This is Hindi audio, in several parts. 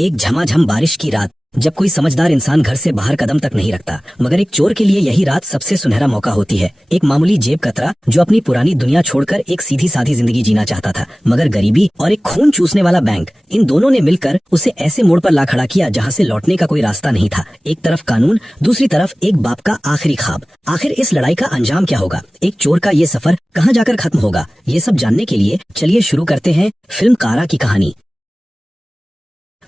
एक झमाझम बारिश की रात, जब कोई समझदार इंसान घर से बाहर कदम तक नहीं रखता, मगर एक चोर के लिए यही रात सबसे सुनहरा मौका होती है। एक मामूली जेब कतरा जो अपनी पुरानी दुनिया छोड़कर एक सीधी साधी जिंदगी जीना चाहता था, मगर गरीबी और एक खून चूसने वाला बैंक, इन दोनों ने मिलकर उसे ऐसे मोड़ पर ला खड़ा किया जहाँ से लौटने का कोई रास्ता नहीं था। एक तरफ कानून, दूसरी तरफ एक बाप का आखिरी ख्वाब। आखिर इस लड़ाई का अंजाम क्या होगा? एक चोर का ये सफर कहाँ जाकर खत्म होगा? ये सब जानने के लिए चलिए शुरू करते हैं फिल्म कारा की कहानी।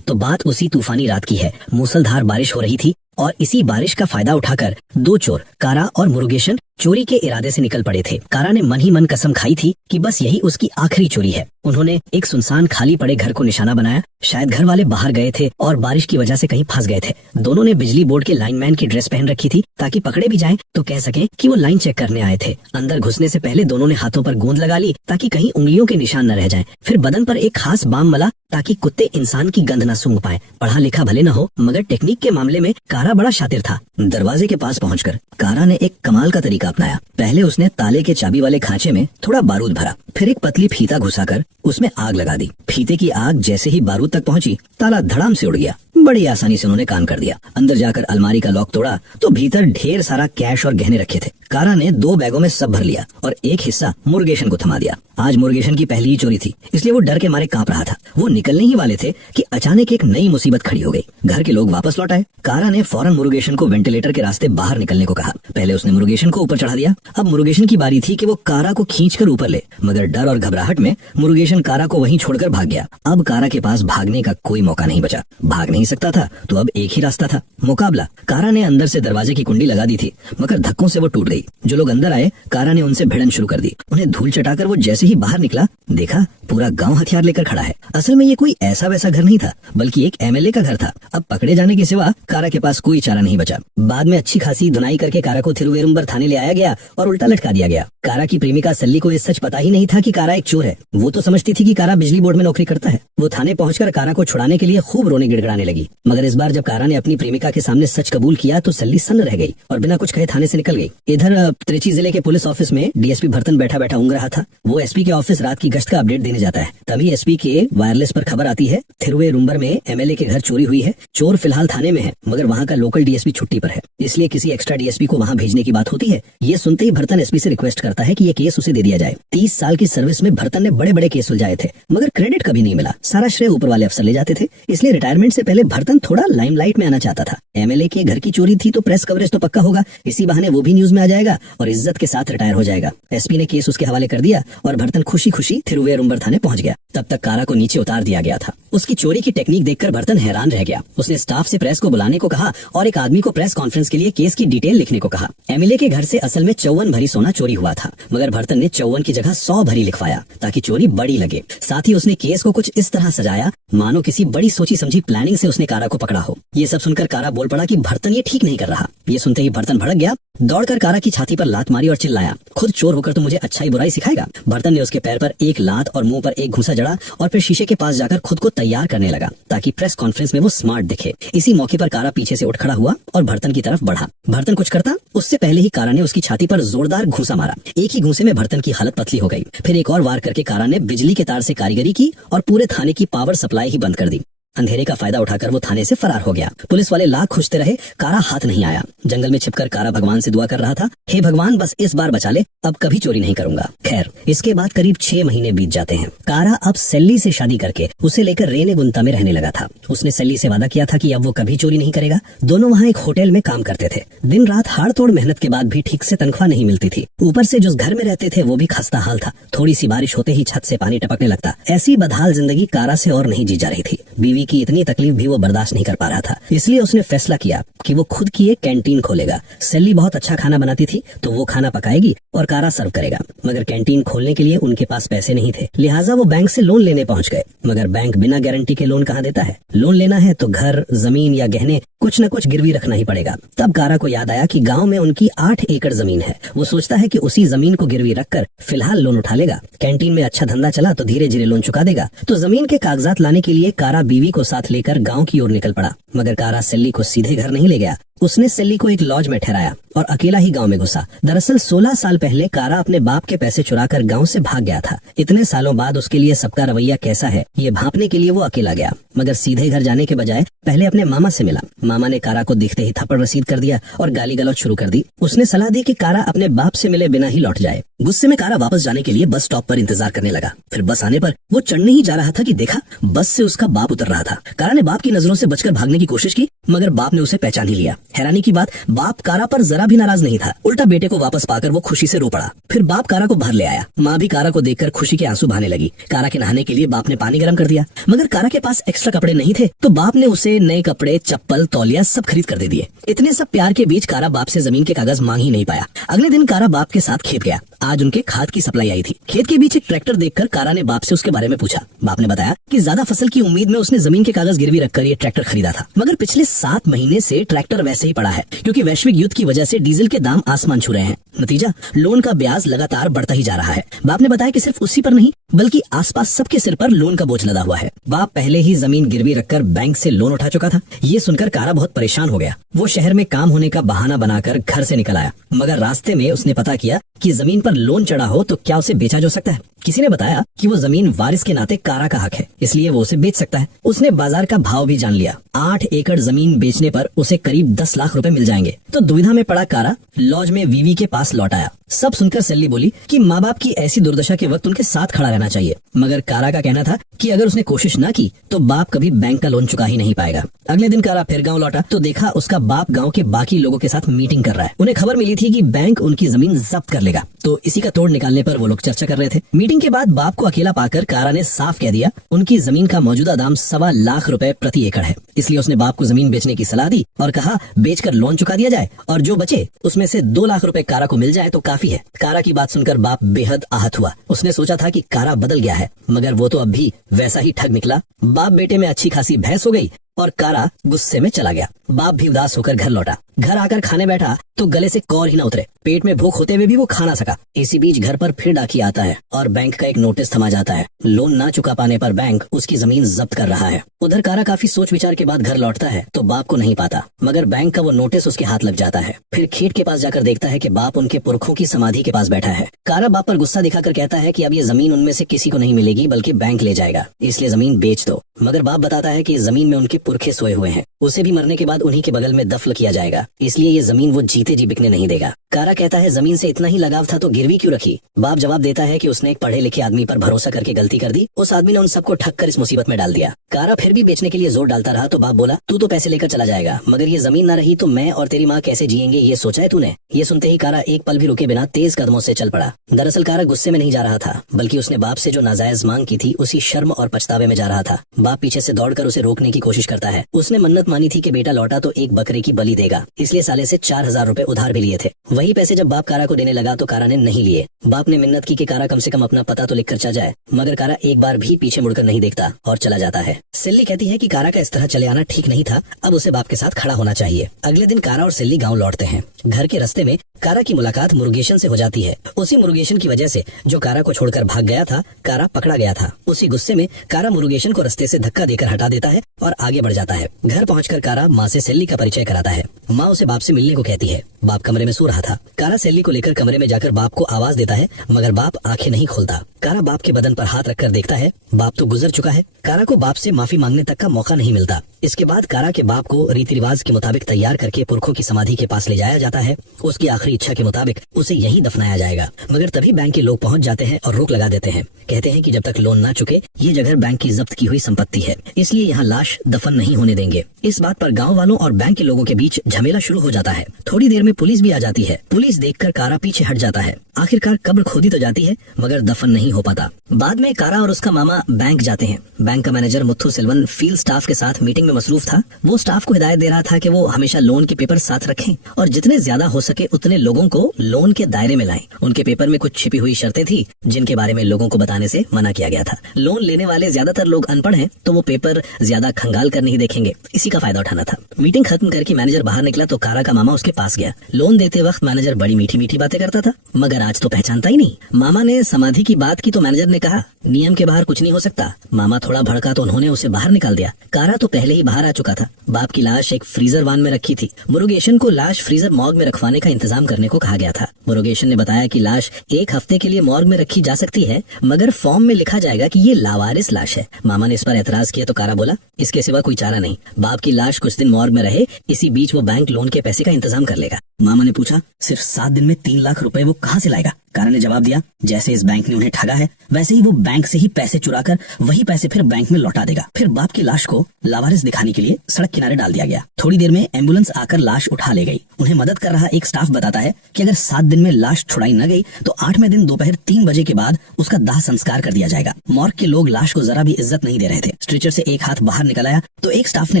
तो बात उसी तूफानी रात की है। मूसलधार बारिश हो रही थी और इसी बारिश का फायदा उठाकर दो चोर, कारा और मुरुगेशन, चोरी के इरादे से निकल पड़े थे। कारा ने मन ही मन कसम खाई थी कि बस यही उसकी आखिरी चोरी है। उन्होंने एक सुनसान खाली पड़े घर को निशाना बनाया। शायद घर वाले बाहर गए थे और बारिश की वजह से कहीं फंस गए थे। दोनों ने बिजली बोर्ड के लाइनमैन की ड्रेस पहन रखी थी ताकि पकड़े भी जाएं तो कह सकें कि वो लाइन चेक करने आए थे। अंदर घुसने से पहले दोनों ने हाथों पर गोंद लगा ली ताकि कहीं उंगलियों के निशान न रह जाएं। फिर बदन पर एक खास बाम मला ताकि कुत्ते इंसान की गंध न सूंघ पाए। पढ़ा लिखा भले न हो, मगर टेक्निक के मामले में कारा बड़ा शातिर था। दरवाजे के पास पहुंचकर कारा ने एक कमाल का तरीका अपनाया। पहले उसने ताले के चाबी वाले खांचे में थोड़ा बारूद भरा, फिर एक पतली फीता घुसाकर उसमें आग लगा दी। फीते की आग जैसे ही बारूद तक पहुंची, ताला धड़ाम से उड़ गया। बड़ी आसानी से उन्होंने काम कर दिया। अंदर जाकर अलमारी का लॉक तोड़ा तो भीतर ढेर सारा कैश और गहने रखे थे। कारा ने 2 बैगों में सब भर लिया और एक हिस्सा मुरुगेशन को थमा दिया। आज मुरुगेशन की पहली ही चोरी थी, इसलिए वो डर के मारे कांप रहा था। वो निकलने ही वाले थे कि अचानक एक नई मुसीबत खड़ी हो गई। घर के लोग वापस लौट आए। कारा ने फौरन मुरुगेशन को वेंटिलेटर के रास्ते बाहर निकलने को कहा। पहले उसने मुरुगेशन को ऊपर चढ़ा दिया। अब मुरुगेशन की बारी थी कि वो कारा को खींचकर ऊपर ले, मगर डर और घबराहट में मुरुगेशन कारा को वहीं छोड़कर भाग गया। अब कारा के पास भागने का कोई मौका नहीं बचा। भाग नहीं सकता था तो अब एक ही रास्ता था, मुकाबला। कारा ने अंदर से दरवाजे की कुंडी लगा दी थी, मगर धक्कों से वो टूट गई। जो लोग अंदर आए, कारा ने उनसे भिड़न शुरू कर दी। उन्हें धूल चटाकर वो जैसे ही बाहर निकला, देखा पूरा गांव हथियार लेकर खड़ा है। असल में ये कोई ऐसा वैसा घर नहीं था, बल्कि एक एमएलए का घर था। अब पकड़े जाने के सिवा कारा के पास कोई चारा नहीं बचा। बाद में अच्छी खासी धुनाई करके कारा को थिरुवेरुम्बर थाने ले आया गया और उल्टा लटका दिया गया। कारा की प्रेमिका सल्ली को ये सच पता ही नहीं था कि कारा एक चोर है। वो तो समझती थी कि कारा बिजली बोर्ड में नौकरी करता है। वो थाने पहुंचकर कारा को छुड़ाने के लिए खूब रोने गिड़गिड़ाने लगी, मगर इस बार जब कारा ने अपनी प्रेमिका के सामने सच कबूल किया तो सल्ली सन्न रह गई और बिना कुछ कहे थाने से निकल गई। इधर त्रिची जिले के पुलिस ऑफिस में डीएसपी भरतन बैठा बैठा ऊँग रहा था। वो एसपी के ऑफिस रात की गश्त का अपडेट देने जाता है। तभी एसपी के वायरलेस पर खबर आती है, थिरुवेरुम्बर में एमएलए के घर चोरी हुई है। चोर फिलहाल थाने में है, मगर वहाँ का लोकल डीएसपी छुट्टी पर है, इसलिए किसी एक्स्ट्रा डीएसपी को वहाँ भेजने की बात होती है। ये सुनते ही भरतन एसपी से रिक्वेस्ट करता है कि ये केस उसे दे दिया जाए। 30 साल की सर्विस में भरतन ने बड़े बड़े केस सुलझाए थे, मगर क्रेडिट कभी नहीं मिला। सारा श्रेय ऊपर वाले अफसर ले जाते थे, इसलिए रिटायरमेंट से पहले भरतन थोड़ा लाइमलाइट में आना चाहता था। एमएलए के घर की चोरी थी तो प्रेस कवरेज तो पक्का होगा, इसी बहाने वो भी न्यूज में आ जाएगा और इज्जत के साथ रिटायर हो जाएगा। एसपी ने केस उसके हवाले कर दिया और भरतन खुशी खुशी थिरुवेरुम्बर थाने पहुंच गया। तब तक कारा को नीचे उतार दिया गया था। उसकी चोरी की टेक्निक देखकर भरतन हैरान रह गया। उसने स्टाफ से प्रेस को बुलाने को कहा और एक आदमी को प्रेस कॉन्फ्रेंस के लिए केस की डिटेल लिखने को कहा। एमएलए के घर से असल में 54 भरी सोना चोरी हुआ था, मगर भरतन ने 54 की जगह 100 भरी लिखवाया ताकि चोरी बड़ी लगे। साथ ही उसने केस को कुछ इस तरह सजाया मानो किसी बड़ी सोची समझी प्लानिंग से उसने कारा को पकड़ा हो। ये सब सुनकर कारा बोल पड़ा कि भरतन ये ठीक नहीं कर रहा। ये सुनते ही भरतन भड़क गया, दौड़कर कारा की छाती पर लात मारी और चिल्लाया, खुद चोर होकर तो मुझे अच्छाई बुराई सिखाएगा। भरतन ने उसके पैर पर एक लात और मुंह पर एक घूंसा जड़ा और फिर शीशे के पास जाकर खुद को तैयार करने लगा ताकि प्रेस कॉन्फ्रेंस में वो स्मार्ट दिखे। इसी मौके पर कारा पीछे से उठ खड़ा हुआ और भरतन की तरफ बढ़ा। भरतन कुछ करता उससे पहले ही कारा ने उसकी छाती पर जोरदार घूंसा मारा। एक ही घूंसे में भरतन की हालत पतली हो गई। फिर एक और वार करके कारा ने बिजली के तार से कारीगरी की और पूरे थाने की पावर सप्लाई ही बंद कर दी। अंधेरे का फायदा उठाकर वो थाने से फरार हो गया। पुलिस वाले लाख खुशते रहे, कारा हाथ नहीं आया। जंगल में छिपकर कारा भगवान से दुआ कर रहा था, हे भगवान बस इस बार बचा ले, अब कभी चोरी नहीं करूंगा। खैर, इसके बाद करीब 6 महीने बीत जाते हैं। कारा अब सल्ली से शादी करके उसे लेकर रेनेगुंता में रहने लगा था। उसने सल्ली से वादा किया था कि अब वो कभी चोरी नहीं करेगा। दोनों वहाँ एक होटल में काम करते थे। दिन रात हाड़ तोड़ मेहनत के बाद भी ठीक से तनख्वाह नहीं मिलती थी। ऊपर से जिस घर में रहते थे वो भी खस्ता हाल था। थोड़ी सी बारिश होते ही छत से पानी टपकने लगता। ऐसी बदहाल जिंदगी कारा से और नहीं जी जा रही थी। बीवी की इतनी तकलीफ भी वो बर्दाश्त नहीं कर पा रहा था, इसलिए उसने फैसला किया कि वो खुद की एक कैंटीन खोलेगा। सल्ली बहुत अच्छा खाना बनाती थी तो वो खाना पकाएगी और कारा सर्व करेगा, मगर कैंटीन खोलने के लिए उनके पास पैसे नहीं थे। लिहाजा वो बैंक से लोन लेने पहुंच गए, मगर बैंक बिना गारंटी के लोन कहाँ देता है। लोन लेना है तो घर, जमीन या गहने कुछ न कुछ गिरवी रखना ही पड़ेगा। तब कारा को याद आया कि गांव में उनकी 8 एकड़ जमीन है। वो सोचता है कि उसी जमीन को गिरवी रखकर फिलहाल लोन उठा लेगा। कैंटीन में अच्छा धंधा चला तो धीरे धीरे लोन चुका देगा। तो जमीन के कागजात लाने के लिए कारा बीवी को साथ लेकर गांव की ओर निकल पड़ा, मगर कारा सल्ली को सीधे घर नहीं ले गया। उसने सेल्ली को एक लॉज में ठहराया और अकेला ही गांव में घुसा। दरअसल 16 साल पहले कारा अपने बाप के पैसे चुराकर गांव से भाग गया था। इतने सालों बाद उसके लिए सबका रवैया कैसा है ये भांपने के लिए वो अकेला गया, मगर सीधे घर जाने के बजाय पहले अपने मामा से मिला। मामा ने कारा को दिखते ही थप्पड़ रसीद कर दिया और गाली गलौज शुरू कर दी। उसने सलाह दी कि कारा अपने बाप से मिले बिना ही लौट जाए। गुस्से में कारा वापस जाने के लिए बस स्टॉप पर इंतजार करने लगा। फिर बस आने पर वो चढ़ने ही जा रहा था कि देखा बस से उसका बाप उतर रहा था। कारा ने बाप की नजरों से बचकर भागने की कोशिश की, मगर बाप ने उसे पहचान ही लिया। हैरानी की बात, बाप कारा पर जरा भी नाराज नहीं था, उल्टा बेटे को वापस पाकर वो खुशी से रो पड़ा। फिर बाप कारा को बाहर ले आया। माँ भी कारा को देखकर खुशी के आंसू बहाने लगी। कारा के नहाने के लिए बाप ने पानी गर्म कर दिया, मगर कारा के पास एक्स्ट्रा कपड़े नहीं थे, तो बाप ने उसे नए कपड़े, चप्पल, तौलिया सब खरीद कर दे दिए। इतने सब प्यार के बीच कारा बाप से जमीन के कागज मांग ही नहीं पाया। अगले दिन कारा बाप के साथ खेत गया। आज उनके खाद की सप्लाई आई थी। खेत के बीच एक ट्रैक्टर देखकर कारा ने बाप से उसके बारे में पूछा। बाप ने बताया कि ज्यादा फसल की उम्मीद में उसने जमीन के कागज गिरवी रखकर ये ट्रैक्टर खरीदा था, मगर पिछले 7 महीने से ट्रैक्टर वैसे ही पड़ा है, क्योंकि वैश्विक युद्ध की वजह से डीजल के दाम आसमान छू रहे हैं। नतीजा, लोन का ब्याज लगातार बढ़ता ही जा रहा है। बाप ने बताया कि सिर्फ उसी पर नहीं बल्कि आसपास सबके सिर पर लोन का बोझ लदा हुआ है। बाप पहले ही जमीन गिरवी रखकर बैंक से लोन उठा चुका था। ये सुनकर कारा बहुत परेशान हो गया। वो शहर में काम होने का बहाना बनाकर घर से निकल आया, मगर रास्ते में उसने पता किया कि जमीन पर लोन चढ़ा हो तो क्या उसे बेचा जा सकता है। किसी ने बताया कि वो जमीन वारिस के नाते कारा का हक है, इसलिए वो उसे बेच सकता है। उसने बाजार का भाव भी जान लिया। 8 एकड़ जमीन बेचने पर उसे करीब 10 लाख रुपए मिल जाएंगे। तो दुविधा में पड़ा कारा लॉज में वीवी के पास लौट आया। सब सुनकर सेल्ली बोली कि माँ बाप की ऐसी दुर्दशा के वक्त उनके साथ खड़ा रहना चाहिए, मगर कारा का कहना था कि अगर उसने कोशिश न की तो बाप कभी बैंक का लोन चुका ही नहीं पाएगा। अगले दिन कारा फिर गांव लौटा तो देखा उसका बाप गांव के बाकी लोगों के साथ मीटिंग कर रहा है। उन्हें खबर मिली थी कि बैंक उनकी जमीन जब्त कर लेगा, तो इसी का तोड़ निकालने पर वो लोग चर्चा कर रहे थे। मीटिंग के बाद बाप को अकेला पाकर कारा ने साफ कह दिया उनकी जमीन का मौजूदा दाम 1.25 लाख रुपए प्रति एकड़ है। इसलिए उसने बाप को जमीन बेचने की सलाह दी और कहा बेचकर लोन चुका दिया जाए और जो बचे उसमें से 2 लाख रुपए कारा को मिल जाए तो काफी है। कारा की बात सुनकर बाप बेहद आहत हुआ। उसने सोचा था कि कारा बदल गया है, मगर वो तो अब भी वैसा ही ठग निकला। बाप बेटे में अच्छी खासी बहस हो गई और कारा गुस्से में चला गया। बाप भी उदास होकर घर लौटा। घर आकर खाने बैठा तो गले से कौर ही न उतरे। पेट में भूख होते हुए भी वो खा ना सका। इसी बीच घर पर फिर डाकिया आता है और बैंक का एक नोटिस थमा जाता है। लोन ना चुका पाने पर बैंक उसकी जमीन जब्त कर रहा है। उधर कारा काफी सोच विचार के बाद घर लौटता है तो बाप को नहीं पाता, मगर बैंक का वो नोटिस उसके हाथ लग जाता है। फिर खेत के पास जाकर देखता है कि बाप उनके पुरखों की समाधि के पास बैठा है। कारा बाप पर गुस्सा दिखाकर कहता है कि अब ये जमीन उनमें से किसी को नहीं मिलेगी बल्कि बैंक ले जाएगा, इसलिए जमीन बेच दो। मगर बाप बताता है कि जमीन में उनके पुरखे सोए हुए हैं, उसे भी मरने के बाद उन्हीं के बगल में दफन किया जाएगा, इसलिए ये जमीन वो जीते जी बिकने नहीं देगा। कारा कहता है जमीन से इतना ही लगाव था तो गिरवी क्यों रखी। बाप जवाब देता है कि उसने एक पढ़े लिखे आदमी पर भरोसा करके गलती कर दी। उस आदमी ने उन सबको ठग कर इस मुसीबत में डाल दिया। कारा फिर भी बेचने के लिए जोर डालता रहा तो बाप बोला तू तो पैसे लेकर चला जाएगा, मगर ये जमीन ना रही तो मैं और तेरी माँ कैसे जिएंगे ये सोचा है तूने। ये सुनते ही कारा एक पल भी रुके बिना तेज कदमों से चल पड़ा। दरअसल कारा गुस्से में नहीं जा रहा था, बल्कि उसने बाप से जो नाजायज मांग की थी उसी शर्म और पछतावे में जा रहा था। बाप पीछे से दौड़कर उसे रोकने की कोशिश करता है। उसने मन्नत मानी थी कि बेटा लौटा तो एक बकरे की बलि देगा, इसलिए साले से 4000 रुपए उधार भी लिए थे। वही पैसे जब बाप कारा को देने लगा तो कारा ने नहीं लिए। बाप ने मिन्नत की कि कारा कम से कम अपना पता तो लिख कर चला जाए, मगर कारा एक बार भी पीछे मुड़कर नहीं देखता और चला जाता है। सिल्ली कहती है कि कारा का इस तरह चले आना ठीक नहीं था, अब उसे बाप के साथ खड़ा होना चाहिए। अगले दिन कारा और सिल्ली गाँव लौटते हैं। घर के रास्ते में कारा की मुलाकात मुरुगेशन से हो जाती है। उसी मुरुगेशन की वजह से जो कारा को छोड़कर भाग गया था, कारा पकड़ा गया था। उसी गुस्से में कारा मुरुगेशन को रास्ते से धक्का देकर हटा देता है और आगे बढ़ जाता है। घर पहुंचकर कारा माँ से सिल्ली का परिचय कराता है। माँ उसे बाप से मिलने को कहती है। बाप कमरे में सो रहा था। कारा सिल्ली को लेकर कमरे में जाकर बाप को आवाज देता है, मगर बाप आंखें नहीं खोलता। कारा बाप के बदन पर हाथ रखकर देखता है, बाप तो गुजर चुका है। कारा को बाप से माफी मांगने तक का मौका नहीं मिलता। इसके बाद कारा के बाप को रीति रिवाज के मुताबिक तैयार करके पुरखों की समाधि के पास ले जाया जाता है। उसकी आखिरी इच्छा के मुताबिक उसे यहीं दफनाया जाएगा, मगर तभी बैंक के लोग पहुंच जाते हैं और रोक लगा देते हैं। कहते हैं कि जब तक लोन ना चुके ये जगह बैंक की जब्त की हुई संपत्ति है, इसलिए यहाँ लाश दफन नहीं होने देंगे। इस बात पर गाँव वालों और बैंक के लोगों के बीच झमेला शुरू हो जाता है। थोड़ी देर में पुलिस भी आ जाती है। पुलिस देखकर कारा पीछे हट जाता है। आखिरकार कब्र खोदी तो जाती है, मगर दफन नहीं हो पाता। बाद में कारा और उसका मामा बैंक जाते हैं। बैंक का मैनेजर मुथु सिल्वन फील्ड स्टाफ के साथ मीटिंग में मसरूफ था। वो स्टाफ को हिदायत दे रहा था कि वो हमेशा लोन के पेपर साथ रखें और जितने ज्यादा हो सके उतने लोगों को लोन के दायरे में लाएं। उनके पेपर में कुछ छिपी हुई शर्तें थी जिनके बारे में लोगों को बताने से मना किया गया था। लोन लेने वाले ज्यादातर लोग अनपढ़ हैं, तो वो पेपर ज्यादा खंगाल कर नहीं देखेंगे, इसी का फायदा उठाना था। मीटिंग खत्म करके मैनेजर बाहर निकला तो कारा का मामा उसके पास गया। लोन देते वक्त मैनेजर बड़ी मीठी मीठी बातें करता था, मगर आज तो पहचानता ही नहीं। मामा ने समाधि की बात की तो मैनेजर ने कहा नियम के बाहर कुछ नहीं हो सकता। मामा थोड़ा भड़का तो उन्होंने उसे बाहर निकाल दिया। कारा तो पहले ही ही बाहर आ चुका था। बाप की लाश एक फ्रीजर वान में रखी थी। मुरुगेशन को लाश फ्रीजर मॉर्ग में रखवाने का इंतजाम करने को कहा गया था। मुरुगेशन ने बताया कि लाश 1 हफ्ते के लिए मॉर्ग में रखी जा सकती है, मगर फॉर्म में लिखा जाएगा कि ये लावारिस लाश है। मामा ने इस पर एतराज किया तो कारा बोला, इसके सिवा कोई चारा नहीं। बाप की लाश कुछ दिन मॉर्ग में रहे, इसी बीच वो बैंक लोन के पैसे का इंतजाम कर लेगा। मामा ने पूछा, सिर्फ 7 दिन में 3 लाख रुपए वो कहाँ से लाएगा? कारा ने जवाब दिया, जैसे इस बैंक ने उन्हें ठगा है वैसे ही वो बैंक से ही पैसे चुराकर वही पैसे फिर बैंक में लौटा देगा। फिर बाप की लाश को लावारिस दिखाने के लिए सड़क किनारे डाल दिया गया। थोड़ी देर में एम्बुलेंस आकर लाश उठा ले गई। उन्हें मदद कर रहा एक स्टाफ बताता है कि अगर 7 दिन में लाश छुड़ाई न गई तो 8वें दिन दोपहर 3 बजे के बाद उसका दाह संस्कार कर दिया जाएगा। मॉर्ग के लोग लाश को जरा भी इज्जत नहीं दे रहे थे। स्ट्रेचर से एक हाथ बाहर निकल आया तो एक स्टाफ ने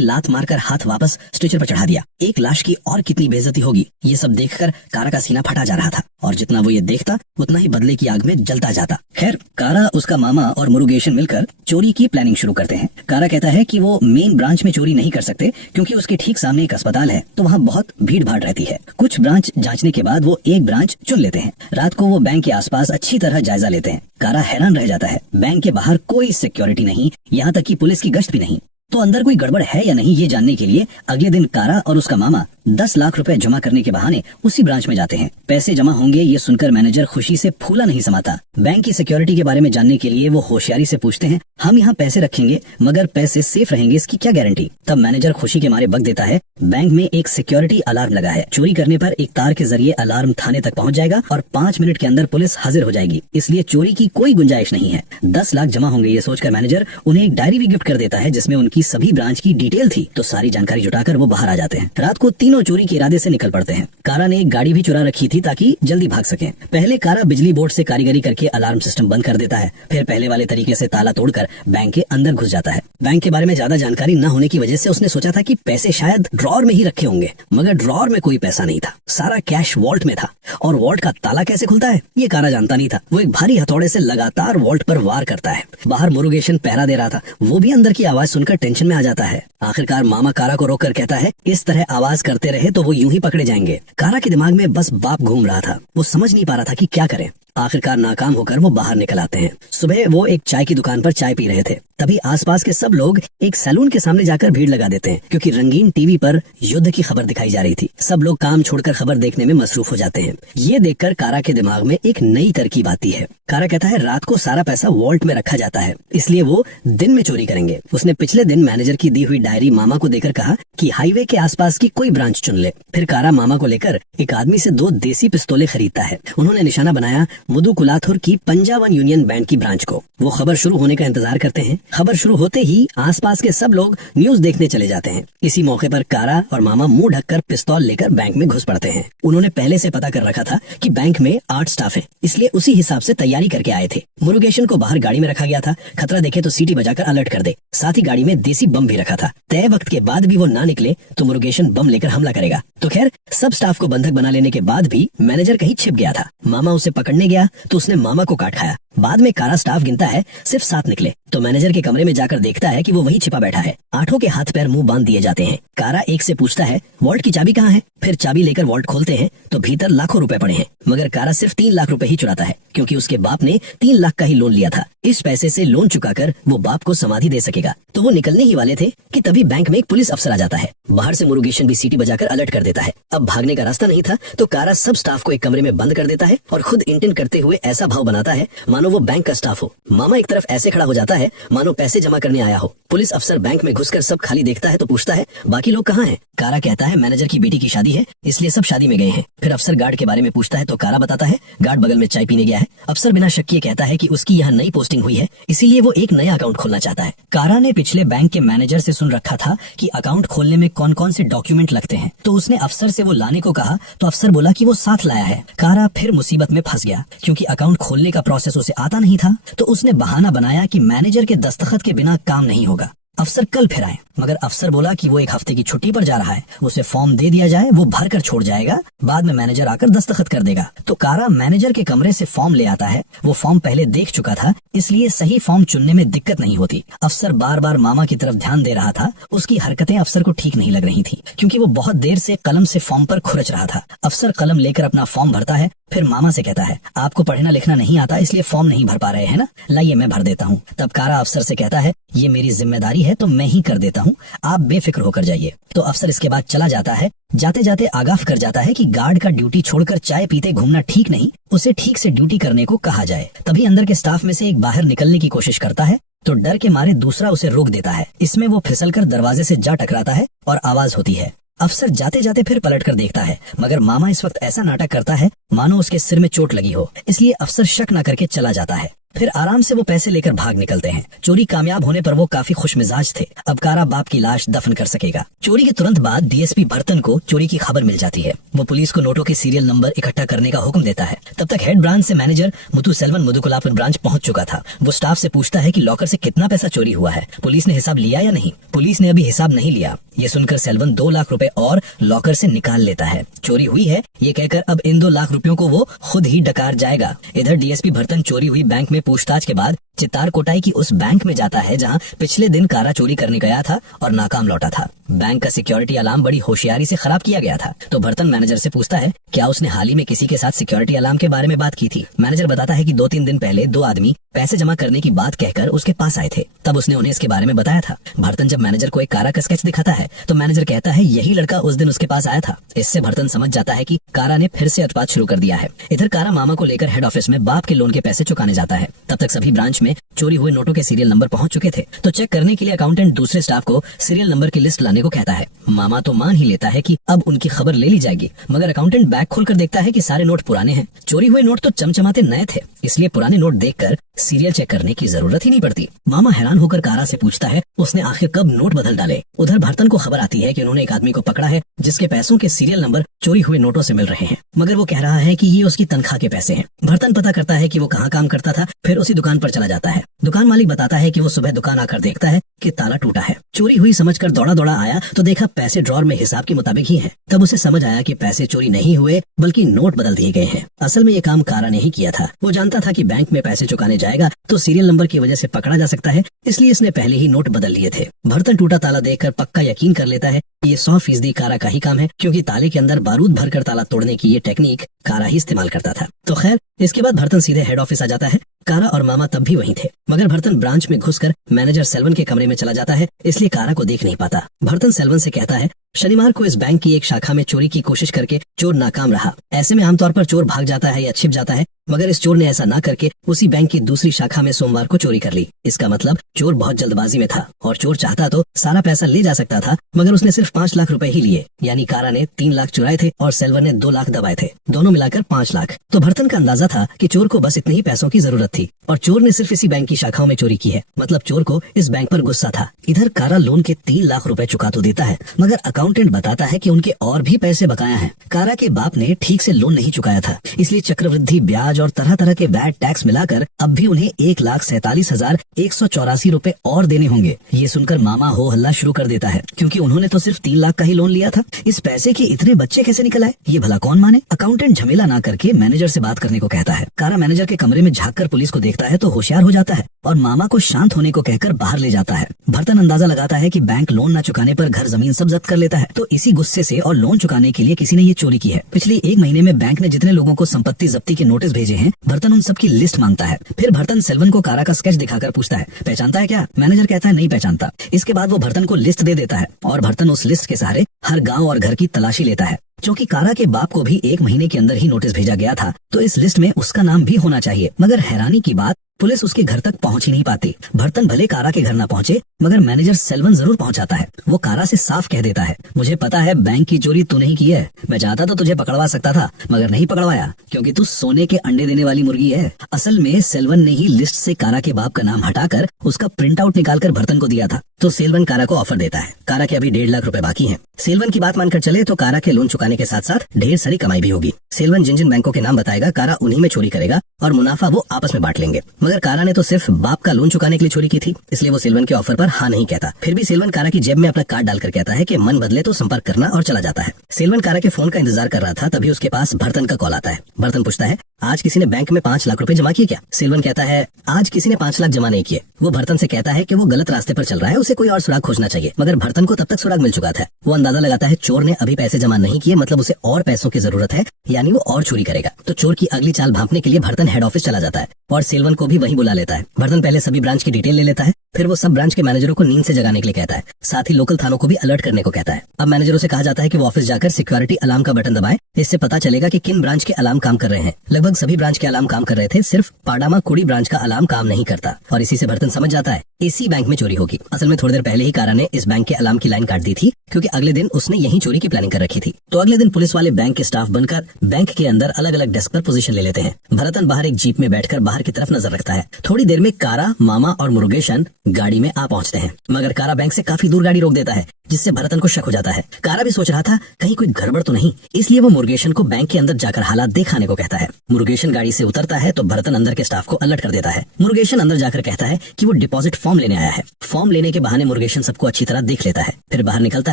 लात मारकर हाथ वापस स्ट्रेचर पर चढ़ा दिया। एक लाश की और कितनी बेइज्जती होगी, ये सब देखकर कारा का सीना फटा जा रहा था और जितना वो ये देखता उतना ही बदले की आग में जलता जाता। खैर, कारा, उसका मामा और मुरुगेशन मिलकर चोरी की प्लानिंग शुरू करते हैं। कारा कहता है कि वो मेन ब्रांच में चोरी नहीं कर सकते क्योंकि उसके ठीक सामने एक अस्पताल है तो वहाँ बहुत भीड़ भाड़ रहती है। कुछ ब्रांच जांचने के बाद वो एक ब्रांच चुन लेते हैं। रात को वो बैंक के आसपास अच्छी तरह जायजा लेते हैं। कारा हैरान रह जाता है, बैंक के बाहर कोई सिक्योरिटी नहीं, यहाँ तक कि पुलिस की गश्त भी नहीं। तो अंदर कोई गड़बड़ है या नहीं ये जानने के लिए अगले दिन कारा और उसका मामा 10 लाख रुपए जमा करने के बहाने उसी ब्रांच में जाते हैं। पैसे जमा होंगे ये सुनकर मैनेजर खुशी से फूला नहीं समाता। बैंक की सिक्योरिटी के बारे में जानने के लिए वो होशियारी से पूछते हैं, हम यहाँ पैसे रखेंगे मगर पैसे सेफ रहेंगे, इसकी क्या गारंटी? तब मैनेजर खुशी के मारे बक देता है, बैंक में एक सिक्योरिटी अलार्म लगा है। चोरी करने पर एक तार के जरिए अलार्म थाने तक पहुँच जाएगा और 5 मिनट के अंदर पुलिस हाजिर हो जाएगी, इसलिए चोरी की कोई गुंजाइश नहीं है। 10 लाख जमा होंगे ये सोचकर मैनेजर उन्हें एक डायरी भी गिफ्ट कर देता है जिसमें उनकी सभी ब्रांच की डिटेल थी। तो सारी जानकारी जुटाकर वो बाहर आ जाते हैं। रात को तीनों चोरी के इरादे से निकल पड़ते हैं। कारा ने एक गाड़ी भी चुरा रखी थी ताकि जल्दी भाग सकें। पहले कारा बिजली बोर्ड से कारीगरी करके अलार्म सिस्टम बंद कर देता है, फिर पहले वाले तरीके से ताला तोड़कर बैंक के अंदर घुस जाता है। बैंक के बारे में ज्यादा जानकारी न होने की वजह से उसने सोचा था कि पैसे शायद ड्रॉर में ही रखे होंगे, मगर ड्रॉर में कोई पैसा नहीं था, सारा कैश वॉल्ट में था। और वॉल्ट का ताला कैसे खुलता है ये कारा जानता नहीं था। वो एक भारी हथौड़े से लगातार वॉल्ट पर वार करता है। बाहर मुरुगेशन पहरा दे रहा था, वो भी अंदर की आवाज सुनकर टेंशन में आ जाता है। आखिरकार मामा कारा को रोककर कहता है, इस तरह आवाज करते रहे तो वो यूं ही पकड़े जाएंगे। कारा के दिमाग में बस बाप घूम रहा था, वो समझ नहीं पा रहा था कि क्या करे। आखिरकार नाकाम होकर वो बाहर निकल आते हैं। सुबह वो एक चाय की दुकान पर चाय पी रहे थे, तभी आसपास के सब लोग एक सैलून के सामने जाकर भीड़ लगा देते हैं क्योंकि रंगीन टीवी पर युद्ध की खबर दिखाई जा रही थी। सब लोग काम छोड़कर खबर देखने में मसरूफ हो जाते हैं। ये देखकर कारा के दिमाग में एक नई तरकीब आती है। कारा कहता है, रात को सारा पैसा वॉल्ट में रखा जाता है, इसलिए वो दिन में चोरी करेंगे। उसने पिछले दिन मैनेजर की दी हुई डायरी मामा को देकर कहा कि हाईवे के आसपास की कोई ब्रांच चुन ले। फिर कारा मामा को लेकर एक आदमी से 2 देसी पिस्तौलें खरीदता है। उन्होंने निशाना बनाया मुदुकुलाथुर की पंजावन यूनियन बैंक की ब्रांच को। वो खबर शुरू होने का इंतजार करते हैं। खबर शुरू होते ही आसपास के सब लोग न्यूज देखने चले जाते हैं। इसी मौके पर कारा और मामा मुंह ढककर पिस्तौल लेकर बैंक में घुस पड़ते हैं। उन्होंने पहले से पता कर रखा था कि बैंक में 8 स्टाफ है, इसलिए उसी हिसाब से तैयारी करके आए थे। मुरुगेशन को बाहर गाड़ी में रखा गया था, खतरा देखे तो सीटी बजाकर अलर्ट कर दे। साथ ही गाड़ी में देसी बम भी रखा था। तय वक्त के बाद भी वो ना निकले तो मुरुगेशन बम लेकर हमला करेगा। तो खैर, सब स्टाफ को बंधक बना लेने के बाद भी मैनेजर कहीं छिप गया था। मामा उसे पकड़ने गया तो उसने मामा को काट खाया। बाद में कारा स्टाफ गिनता है, सिर्फ 7 निकले तो मैनेजर के कमरे में जाकर देखता है कि वो वहीं छिपा बैठा है। 8 के हाथ पैर मुंह बांध दिए जाते हैं। कारा एक से पूछता है, वॉल्ट की चाबी कहाँ है? फिर चाबी लेकर वॉल्ट खोलते हैं तो भीतर लाखों रुपए पड़े हैं, मगर कारा सिर्फ 3 लाख रुपए ही चुराता है क्योंकि उसके बाप ने 3 लाख का ही लोन लिया था। इस पैसे से लोन चुकाकर वो बाप को समाधि दे सकेगा। तो वो निकलने ही वाले थे कि तभी बैंक में एक पुलिस अफसर आ जाता है। बाहर से मुरुगेशन भी सीटी बजाकर अलर्ट कर देता है। अब भागने का रास्ता नहीं था तो कारा सब स्टाफ को एक कमरे में बंद कर देता है और खुद इंटेंट करते हुए ऐसा भाव बनाता है मानो वो बैंक का स्टाफ हो। मामा एक तरफ ऐसे खड़ा हो जाता है मानो पैसे जमा करने आया हो। पुलिस अफसर बैंक में घुसकर सब खाली देखता है तो पूछता है, बाकी लोग कहाँ हैं? कारा कहता है, मैनेजर की बेटी की शादी है इसलिए सब शादी में गए हैं। फिर अफसर गार्ड के बारे में पूछता है तो कारा बताता है, गार्ड बगल में चाय पीने गया है। अफसर बिना शक किए कहता है कि उसकी यहाँ नई पोस्टिंग हुई है, इसीलिए वो एक नया अकाउंट खोलना चाहता है। कारा ने पिछले बैंक के मैनेजर से सुन रखा था कि अकाउंट खोलने में कौन कौन से डॉक्यूमेंट लगते हैं, तो उसने अफसर से वो लाने को कहा तो अफसर बोला कि वो साथ लाया है। कारा फिर मुसीबत में फंस गया क्योंकि अकाउंट खोलने का प्रोसेस उसे आता नहीं था, तो उसने बहाना बनाया कि मैनेजर के दस्तखत के बिना काम नहीं होगा, अफसर कल फिर आए। मगर अफसर बोला कि वो 1 हफ्ते की छुट्टी पर जा रहा है, उसे फॉर्म दे दिया जाए, वो भर कर छोड़ जाएगा, बाद में मैनेजर आकर दस्तखत कर देगा। तो कारा मैनेजर के कमरे से फॉर्म ले आता है। वो फॉर्म पहले देख चुका था, इसलिए सही फॉर्म चुनने में दिक्कत नहीं होती। अफसर बार बार मामा की तरफ ध्यान दे रहा था। उसकी हरकतें अफसर को ठीक नहीं लग रही थी क्योंकि वो बहुत देर से कलम से फॉर्म पर खुरच रहा था। अफसर कलम लेकर अपना फॉर्म भरता है, फिर मामा से कहता है, आपको पढ़ना लिखना नहीं आता इसलिए फॉर्म नहीं भर पा रहे हैं ना, लाइए मैं भर देता हूँ। तब कारा अफसर से कहता है, ये मेरी जिम्मेदारी है तो मैं ही कर देता हूँ, आप बेफिक्र होकर जाइए। तो अफसर इसके बाद चला जाता है। जाते जाते आगाह कर जाता है कि गार्ड का ड्यूटी छोड़कर चाय पीते घूमना ठीक नहीं, उसे ठीक से ड्यूटी करने को कहा जाए। तभी अंदर के स्टाफ में से एक बाहर निकलने की कोशिश करता है तो डर के मारे दूसरा उसे रोक देता है। इसमें वो फिसलकर दरवाजे से जा टकराता है और आवाज होती है। अफसर जाते जाते फिर पलट कर देखता है, मगर मामा इस वक्त ऐसा नाटक करता है मानो उसके सिर में चोट लगी हो, इसलिए अफसर शक न करके चला जाता है। फिर आराम से वो पैसे लेकर भाग निकलते हैं। चोरी कामयाब होने पर वो काफी खुशमिजाज थे। अब कारा बाप की लाश दफन कर सकेगा। चोरी के तुरंत बाद डीएसपी भर्तन को चोरी की खबर मिल जाती है। वो पुलिस को नोटों के सीरियल नंबर इकट्ठा करने का हुक्म देता है। तब तक हेड ब्रांच से मैनेजर मुथुसेल्वन मुदुकुलापुर ब्रांच पहुंच चुका था। वो स्टाफ से पूछता है कि लॉकर से कितना पैसा चोरी हुआ है, पुलिस ने हिसाब लिया या नहीं। पुलिस ने अभी हिसाब नहीं लिया। ये सुनकर सेल्वन 2 लाख रुपए और लॉकर से निकाल लेता है। चोरी हुई है ये कहकर अब इन 2 लाख रुपयों को वो खुद ही डकार जाएगा। इधर डीएसपी भर्तन चोरी हुई बैंक में पूछताछ के बाद चित्तार कोटाई की उस बैंक में जाता है जहां पिछले दिन कारा चोरी करने गया था और नाकाम लौटा था। बैंक का सिक्योरिटी अलार्म बड़ी होशियारी से खराब किया गया था। तो भर्तन मैनेजर से पूछता है, क्या उसने हाल ही में किसी के साथ सिक्योरिटी अलार्म के बारे में बात की थी। मैनेजर बताता है कि 2-3 दिन पहले 2 आदमी पैसे जमा करने की बात कहकर उसके पास आए थे, तब उसने उन्हें इसके बारे में बताया था। भर्तन जब मैनेजर को एक कारा का स्केच दिखाता है तो मैनेजर कहता है, यही लड़का उस दिन उसके पास आया था। इससे भर्तन समझ जाता है कि कारा ने फिर से उत्पात शुरू कर दिया है। इधर कारा मामा को लेकर हेड ऑफिस में बाप के लोन के पैसे चुकाने जाता है। तब तक सभी ब्रांच में चोरी हुए नोटों के सीरियल नंबर पहुंच चुके थे। तो चेक करने के लिए अकाउंटेंट दूसरे स्टाफ को सीरियल नंबर की लिस्ट लाने को कहता है। मामा तो मान ही लेता है कि अब उनकी खबर ले ली जाएगी, मगर अकाउंटेंट बैग खोलकर देखता है कि सारे नोट पुराने हैं। चोरी हुए नोट तो चमचमाते नए थे, इसलिए पुराने नोट देखकर सीरियल चेक करने की जरूरत ही नहीं पड़ती। मामा हैरान होकर कारा से पूछता है, उसने आखिर कब नोट बदल डाले। उधर भर्तन को खबर आती है कि उन्होंने एक आदमी को पकड़ा है जिसके पैसों के सीरियल नंबर चोरी हुए नोटों से मिल रहे हैं, मगर वो कह रहा है कि ये उसकी तनख्वाह के पैसे हैं। भर्तन पता करता है कि वो कहाँ काम करता था, फिर उसी दुकान पर चला जाता है। दुकान मालिक बताता है कि वो सुबह दुकान आकर देखता है कि ताला टूटा है। चोरी हुई समझकर दौड़ा दौड़ा आया तो देखा पैसे ड्रॉर में हिसाब के मुताबिक ही हैं। तब उसे समझ आया कि पैसे चोरी नहीं हुए बल्कि नोट बदल दिए गए हैं। असल में ये काम कारा ने ही किया था। वो जानता था कि बैंक में पैसे चुकाने जाएगा तो सीरियल नंबर की वजह से पकड़ा जा सकता है, इसलिए इसने पहले ही नोट बदल लिए थे। भर्तन टूटा ताला देखकर पक्का यकीन कर लेता है ये 100% कारा का ही काम है, क्योंकि ताले के अंदर बारूद भरकर ताला तोड़ने की ये टेक्निक कारा ही इस्तेमाल करता था। तो खैर, इसके बाद भर्तन सीधे हेड ऑफिस आ जाता है। कारा और मामा तब भी वहीं थे, मगर भर्तन ब्रांच में घुसकर मैनेजर सेल्वन के कमरे में चला जाता है, इसलिए कारा को देख नहीं पाता। भर्तन सेल्वन से कहता है, शनिवार को इस बैंक की एक शाखा में चोरी की कोशिश करके चोर नाकाम रहा। ऐसे में आमतौर पर चोर भाग जाता है या छिप जाता है, मगर इस चोर ने ऐसा ना करके उसी बैंक की दूसरी शाखा में सोमवार को चोरी कर ली। इसका मतलब चोर बहुत जल्दबाजी में था और चोर चाहता तो सारा पैसा ले जा सकता था, मगर उसने सिर्फ 5 लाख रुपए ही लिए। यानी कारा ने 3 लाख चुराए थे और सेल्वन ने 2 लाख दबाए थे, दोनों मिलाकर 5 लाख। तो भर्तन का अंदाजा था कि चोर को बस इतने ही पैसों की जरूरत थी और चोर ने सिर्फ इसी बैंक की शाखाओं में चोरी की है, मतलब चोर को इस बैंक पर गुस्सा था। इधर कारा लोन के 3 लाख रुपए चुका तो देता है, मगर अकाउंटेंट बताता है कि उनके और भी पैसे बकाया हैं। कारा के बाप ने ठीक से लोन नहीं चुकाया था, इसलिए चक्रवृद्धि ब्याज और तरह तरह के वैट टैक्स मिलाकर अब भी उन्हें 1,47,184 रुपए और देने होंगे। ये सुनकर मामा हो हल्ला शुरू कर देता है, क्योंकि उन्होंने तो सिर्फ 3 लाख का ही लोन लिया था। इस पैसे के इतने बच्चे कैसे निकल आए, ये भला कौन माने। अकाउंटेंट झमेला ना करके मैनेजर से बात करने को कहता है। कारा मैनेजर के कमरे में झांक कर पुलिस को देखता है तो होशियार हो जाता है और मामा को शांत होने को कहकर बाहर ले जाता है। भर्तन अंदाजा लगाता है कि बैंक लोन न चुकाने पर घर जमीन सब जब्त कर लेता है, तो इसी गुस्से से और लोन चुकाने के लिए किसी ने ये चोरी की है। पिछले 1 महीने में बैंक ने जितने लोगों को संपत्ति जब्ती के नोटिस भेजे हैं, भर्तन उन सब की लिस्ट मांगता है। फिर भर्तन सेल्वन को कारा का स्केच दिखाकर पूछता है, पहचानता है क्या। मैनेजर कहता है नहीं पहचानता। इसके बाद वो भर्तन को लिस्ट दे देता है और भर्तन उस लिस्ट के सहारे हर गाँव और घर की तलाशी लेता है। क्योंकि कारा के बाप को भी 1 महीने के अंदर ही नोटिस भेजा गया था, तो इस लिस्ट में उसका नाम भी होना चाहिए, मगर हैरानी की बात पुलिस उसके घर तक पहुंच ही नहीं पाती। भर्तन भले कारा के घर ना पहुंचे, मगर मैनेजर सेल्वन जरूर पहुंचाता है। वो कारा से साफ कह देता है, मुझे पता है बैंक की चोरी तूने ही की है, मैं चाहता तो तुझे पकड़वा सकता था, मगर नहीं पकड़वाया क्योंकि तू सोने के अंडे देने वाली मुर्गी है। असल में सेल्वन ने ही लिस्ट से कारा के बाप का नाम हटाकर उसका प्रिंट आउट निकालकर भर्तन को दिया था। तो सेल्वन कारा को ऑफर देता है। कारा के अभी 1.5 लाख रुपए बाकी हैं। सेल्वन की बात मानकर चले तो कारा के लोन चुकाने के साथ साथ ढेर सारी कमाई भी होगी। सेल्वन जिन जिन बैंकों के नाम बताएगा, कारा उन्हीं में चोरी करेगा और मुनाफा वो आपस में बांट लेंगे। मगर कारा ने तो सिर्फ बाप का लोन चुकाने के लिए चोरी की थी, इसलिए वो सेल्वन के ऑफर पर हाँ नहीं कहता। फिर भी सेल्वन कारा की जेब में अपना कार्ड डालकर कहता है कि मन बदले तो संपर्क करना, और चला जाता है। सेल्वन कारा के फोन का इंतजार कर रहा था, तभी उसके पास भर्तन का कॉल आता है। भर्तन पूछता है, आज किसी ने बैंक में 5 लाख रुपए जमा किए क्या। सेल्वन कहता है, आज किसी ने 5 लाख जमा नहीं किए। वो भर्तन से कहता है कि वो गलत रास्ते पर चल रहा है, उसे कोई और सुराग खोजना चाहिए, मगर भर्तन को तब तक सुराग मिल चुका था। वो अंदाजा अंदाजा लगाता है चोर ने अभी पैसे जमा नहीं किए, मतलब उसे और पैसों की जरूरत है, यानी वो और चोरी करेगा। तो चोर की अगली चाल भांपने के लिए भरतन हेड ऑफिस चला जाता है और सेल्वन को भी वहीं बुला लेता है। भरतन पहले सभी ब्रांच की डिटेल ले लेता है, फिर वो सब ब्रांच के मैनेजरों को नींद से जगाने के लिए कहता है, साथ ही लोकल थानों को भी अलर्ट करने को कहता है। अब मैनेजरों से कहा जाता है कि वो ऑफिस जाकर सिक्योरिटी अलार्म का बटन दबाएं, इससे पता चलेगा कि किन ब्रांच के अलार्म काम कर रहे हैं। लगभग सभी ब्रांच के अलार्म काम कर रहे थे, सिर्फ पाडामा कुड़ी ब्रांच का अलार्म काम नहीं करता और इसी से भरतन समझ जाता है इसी बैंक में चोरी होगी। असल में थोड़ी देर पहले ही कारा ने इस बैंक के अलार्म की लाइन काट दी थी, क्योंकि अगले दिन उसने यही चोरी की प्लानिंग कर रखी थी। तो अगले दिन पुलिस वाले बैंक के स्टाफ बनकर बैंक के अंदर अलग अलग डेस्क पर पोजीशन ले लेते हैं। भरतन बाहर एक जीप में बैठकर बाहर की तरफ नजर रखता है। थोड़ी देर में कारा, मामा और मुरुगेशन गाड़ी में आ पहुंचते हैं, मगर कारा बैंक से काफी दूर गाड़ी रोक देता है, जिससे भरतन को शक हो जाता है। कारा भी सोच रहा था कहीं कोई गड़बड़ तो नहीं, इसलिए वो मुरुगेशन को बैंक के अंदर जाकर हालात दिखाने को कहता है। मुरुगेशन गाड़ी से उतरता है तो भरतन अंदर के स्टाफ को अलर्ट कर देता है। मुरुगेशन अंदर जाकर कहता है कि वो डिपॉजिट फॉर्म लेने आया है। फॉर्म लेने के बहाने मुरुगेशन सबको अच्छी तरह देख लेता है। फिर बाहर निकलता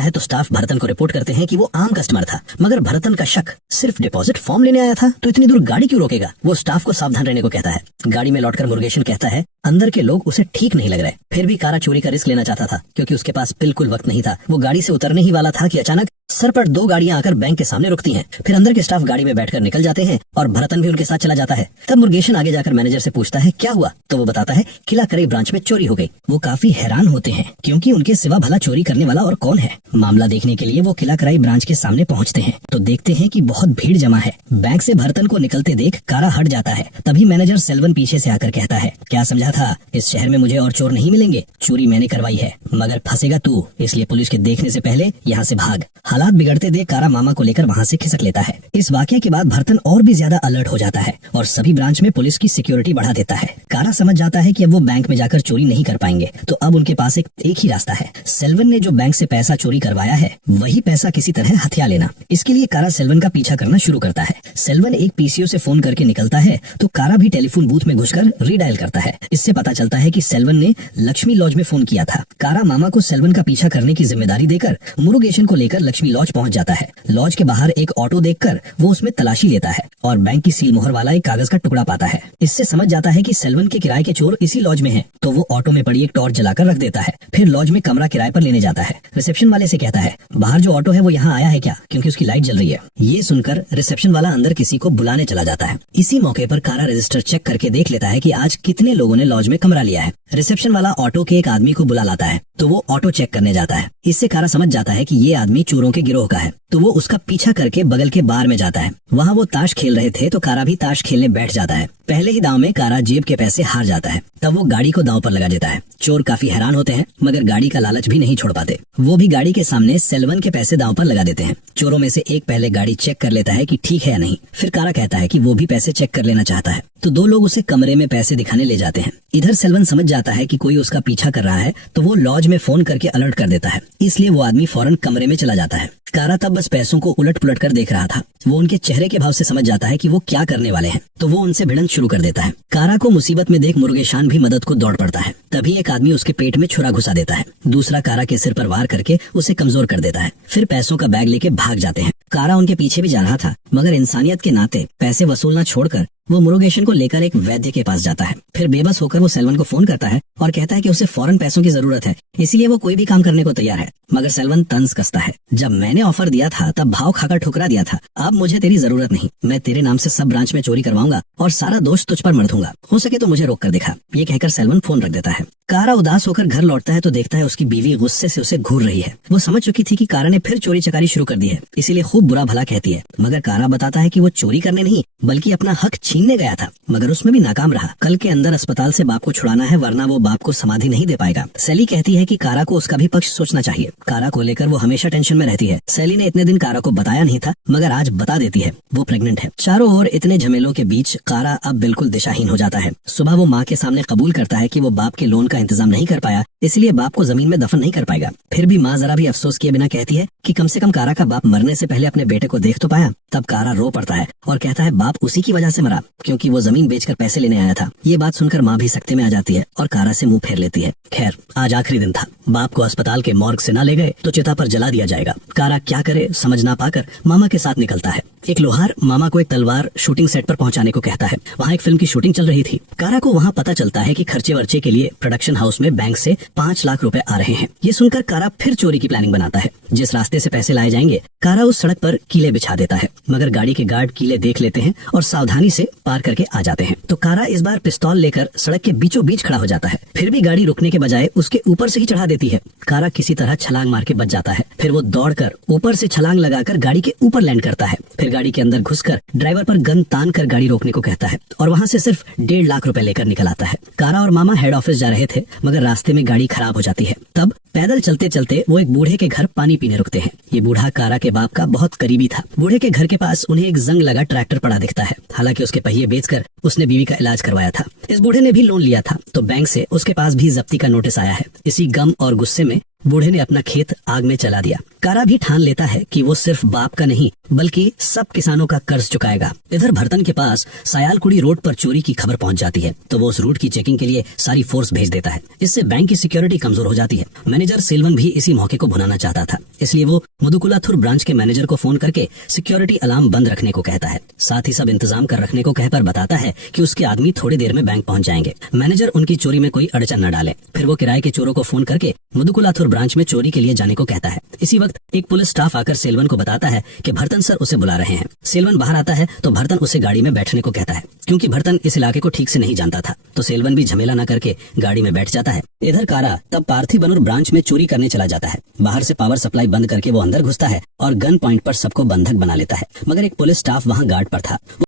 है तो स्टाफ भरतन को रिपोर्ट करते हैं कि वो आम कस्टमर था, मगर भरतन का शक सिर्फ डिपॉजिट फॉर्म लेने आया था तो इतनी दूर गाड़ी क्यों रोकेगा। वो स्टाफ को सावधान रहने को कहता है। गाड़ी में लौटकर मुरुगेशन कहता है अंदर के लोग उसे ठीक नहीं लग रहे। फिर भी कारा चोरी का रिस्क लेना चाहता था, क्योंकि उसके पास बिल्कुल वक्त नहीं था। वो गाड़ी से उतरने ही वाला था कि अचानक सर पर दो गाड़ियां आकर बैंक के सामने रुकती हैं। फिर अंदर के स्टाफ गाड़ी में बैठकर निकल जाते हैं और भरतन भी उनके साथ चला जाता है। तब मुरुगेशन आगे जाकर मैनेजर से पूछता है क्या हुआ, तो वो बताता है किला करई ब्रांच में चोरी हो गई। वो काफी हैरान होते हैं, क्योंकि उनके सिवा भला चोरी करने वाला और कौन है। मामला देखने के लिए वो किला करई ब्रांच के सामने पहुंचते हैं तो देखते हैं कि बहुत भीड़ जमा है। बैंक से भरतन को निकलते देख कारा हट जाता है। तभी मैनेजर सेल्वन पीछे से आकर कहता है क्या समझा था, इस शहर में मुझे और चोर नहीं मिलेंगे। चोरी मैंने करवाई है, मगर फंसेगा तू, इसलिए पुलिस के देखने से पहले यहाँ से भाग। हालात बिगड़ते देख कारा मामा को लेकर वहाँ से खिसक लेता है। इस वाकये के बाद भरतन और भी ज्यादा अलर्ट हो जाता है और सभी ब्रांच में पुलिस की सिक्योरिटी बढ़ा देता है। कारा समझ जाता है कि अब वो बैंक में जाकर चोरी नहीं कर पाएंगे, तो अब उनके पास एक ही रास्ता है। सेल्वन ने जो बैंक से पैसा चोरी करवाया है वही पैसा किसी तरह हथिया लेना। इसके लिए कारा सेल्वन का पीछा करना शुरू करता है। सेल्वन एक पीसीओ से फोन करके निकलता है तो कारा भी टेलीफोन बूथ में घुसकर रीडायल करता है। इससे पता चलता है कि सेल्वन ने लक्ष्मी लॉज में फोन किया था। कारा मामा को सेल्वन का पीछा करने की जिम्मेदारी देकर मुरुगेशन को लेकर लक्ष्मी लॉज पहुंच जाता है। लॉज के बाहर एक ऑटो देखकर वो उसमें तलाशी लेता है और बैंक की सील मोहर वाला एक कागज का टुकड़ा पाता है। इससे समझ जाता है कि सेल्वन के किराए के चोर इसी लॉज में हैं, तो वो ऑटो में पड़ी एक टॉर्च जलाकर रख देता है। फिर लॉज में कमरा किराए पर लेने जाता है। रिसेप्शन वाले से कहता है बाहर जो ऑटो है वो यहाँ आया है क्या, क्योंकि उसकी लाइट जल रही है। ये सुनकर रिसेप्शन वाला अंदर किसी को बुलाने चला जाता है। इसी मौके पर कारा रजिस्टर चेक करके देख लेता है कि आज कितने लोगों ने लॉज में कमरा लिया है। रिसेप्शन वाला ऑटो के एक आदमी को बुला लाता है तो वो ऑटो चेक करने जाता है। इससे कारा समझ जाता है कि ये आदमी चोरों के गिरोह का है, तो वो उसका पीछा करके बगल के बार में जाता है। वहाँ वो ताश खेल रहे थे तो कारा भी ताश खेलने बैठ जाता है। पहले ही दांव में कारा जेब के पैसे हार जाता है। तब वो गाड़ी को दांव पर लगा देता है। चोर काफी हैरान होते हैं, मगर गाड़ी का लालच भी नहीं छोड़ पाते। वो भी गाड़ी के सामने सेल्वन के पैसे दांव पर लगा देते हैं। चोरों में से एक पहले गाड़ी चेक कर लेता है कि ठीक है या नहीं। फिर कारा कहता है कि वो भी पैसे चेक कर लेना चाहता है, तो दो लोग उसे कमरे में पैसे दिखाने ले जाते हैं। इधर सेल्वन समझ जाता है कि कोई उसका पीछा कर रहा है, तो वो लॉज में फोन करके अलर्ट कर देता है। इसलिए वो आदमी फौरन कमरे में चला जाता है। कारा तब बस पैसों को उलट पुलट कर देख रहा था। वो उनके चेहरे के भाव से समझ जाता है कि वो क्या करने वाले हैं, तो वो उनसे भिड़ंत शुरू कर देता है। कारा को मुसीबत में देख मुरुगेशान भी मदद को दौड़ पड़ता है। तभी एक आदमी उसके पेट में छुरा घुसा देता है। दूसरा कारा के सिर पर वार करके उसे कमजोर कर देता है। फिर पैसों का बैग लेके भाग जाते हैं। कारा उनके पीछे भी जा रहा था, मगर इंसानियत के नाते पैसे वसूलना छोड़कर वो मुरुगेशन को लेकर एक वैद्य के पास जाता है। फिर बेबस होकर वो सेल्वन को फोन करता है और कहता है कि उसे फौरन पैसों की जरूरत है, इसीलिए वो कोई भी काम करने को तैयार है। मगर सेल्वन तंज कसता है, जब मैंने ऑफर दिया था तब भाव खाकर ठुकरा दिया था। अब मुझे तेरी जरूरत नहीं, मैं तेरे नाम से सब ब्रांच में चोरी करवाऊंगा और सारा दोष तुझ पर मर दूंगा। हो सके तो मुझे रोक कर दिखा। ये कहकर सेल्वन फोन रख देता है। कारा उदास होकर घर लौटता है तो देखता है उसकी बीवी गुस्से से उसे घूर रही है। वो समझ चुकी थी कि कारा ने फिर चोरी चकारी शुरू कर दी है, इसीलिए खूब बुरा भला कहती है। मगर कारा बताता है कि वो चोरी करने नहीं बल्कि अपना हक छीनने गया था, मगर उसमें भी नाकाम रहा। कल के अंदर अस्पताल से बाप को छुड़ाना है, वरना वो बाप को समाधि नहीं दे पाएगा। सैली कहती है कि कारा को उसका भी पक्ष सोचना चाहिए। कारा को लेकर वो हमेशा टेंशन में रहती है। सैली ने इतने दिन कारा को बताया नहीं था, मगर आज बता देती है। वो प्रेग्नेंट है। चारों ओर इतने झमेलों के बीच कारा अब बिल्कुल दिशाहीन हो जाता है। सुबह वो माँ के सामने कबूल करता है कि वो बाप के लोन का इंतजाम नहीं कर पाया, इसलिए बाप को जमीन में दफन नहीं कर पाएगा। फिर भी माँ जरा भी अफसोस किए बिना कहती है कि कम से कम कारा का बाप मरने से पहले अपने बेटे को देख तो पाया। तब कारा रो पड़ता है और कहता है बाप उसी की वजह से मरा था क्योंकि वो जमीन बेचकर पैसे लेने आया था। ये बात सुनकर माँ भी सख्ते में आ जाती है और कारा से मुंह फेर लेती है। खैर, आज आखिरी दिन था। बाप को अस्पताल के मॉर्ग से ना ले गए तो चिता पर जला दिया जाएगा। कारा क्या करे समझ ना पाकर मामा के साथ निकलता है। एक लोहार मामा को एक तलवार शूटिंग सेट पर पहुंचाने को कहता है। वहाँ एक फिल्म की शूटिंग चल रही थी। कारा को वहाँ पता चलता है कि खर्चे वर्चे के लिए प्रोडक्शन हाउस में बैंक से 5 लाख रुपए आ रहे हैं। ये सुनकर कारा फिर चोरी की प्लानिंग बनाता है। जिस रास्ते से पैसे लाए जाएंगे, कारा उस सड़क पर कीले बिछा देता है, मगर गाड़ी के गार्ड कीले देख लेते हैं और सावधानी से पार करके आ जाते हैं। तो कारा इस बार पिस्तौल लेकर सड़क के बीचों बीच खड़ा हो जाता है। फिर भी गाड़ी रुकने के बजाय उसके ऊपर से ही चढ़ा देती है। कारा किसी तरह छलांग मार के बच जाता है। फिर वो दौड़कर ऊपर से छलांग लगाकर गाड़ी के ऊपर लैंड करता है। फिर गाड़ी के अंदर घुसकर ड्राइवर पर गन तान कर गाड़ी रोकने को कहता है और वहाँ से सिर्फ 1.5 लाख रुपए लेकर निकल आता है। कारा और मामा हेड ऑफिस जा रहे थे, मगर रास्ते में गाड़ी खराब हो जाती है। तब पैदल चलते चलते वो एक बूढ़े के घर पानी पीने रुकते हैं। ये बूढ़ा कारा के बाप का बहुत करीबी था। बूढ़े के घर के पास उन्हें एक जंग लगा ट्रैक्टर पड़ा दिखता है। हालांकि उसके पहिए बेचकर उसने बीवी का इलाज करवाया था। इस बूढ़े ने भी लोन लिया था, तो बैंक से उसके पास भी जब्ती का नोटिस आया है। इसी गम और गुस्से में बूढ़े ने अपना खेत आग में जला दिया। कारा भी ठान लेता है कि वो सिर्फ बाप का नहीं बल्कि सब किसानों का कर्ज चुकाएगा। इधर भरतन के पास सयालकुड़ी रोड पर चोरी की खबर पहुंच जाती है, तो वो उस रूट की चेकिंग के लिए सारी फोर्स भेज देता है। इससे बैंक की सिक्योरिटी कमजोर हो जाती है। मैनेजर सेल्वन भी इसी मौके को भुनाना चाहता था, इसलिए वो मुदुकुलाथुर ब्रांच के मैनेजर को फोन करके सिक्योरिटी अलार्म बंद रखने को कहता है। साथ ही सब इंतजाम कर रखने को कहकर बताता है कि उसके आदमी थोड़ी देर में बैंक पहुंच जाएंगे। मैनेजर उनकी चोरी में कोई अड़चन न डाले। फिर वो किराए के चोरों को फोन करके मुदुकुलाथुर ब्रांच में चोरी के लिए जाने को कहता है। इसी वक्त एक पुलिस स्टाफ आकर सेल्वन को बताता है कि भरतन सर उसे बुला रहे हैं। सेल्वन बाहर आता है तो भरतन उसे गाड़ी में बैठने को कहता है। क्योंकि भरतन इस इलाके को ठीक से नहीं जानता था, तो सेल्वन भी झमेला न करके गाड़ी में बैठ जाता है। इधर कारा तब पार्थिबनुर ब्रांच में चोरी करने चला जाता है। बाहर से पावर सप्लाई बंद करके वो अंदर घुसता है और गन पॉइंट पर सबको बंधक बना लेता है। मगर एक पुलिस स्टाफ वहाँ गार्ड पर था।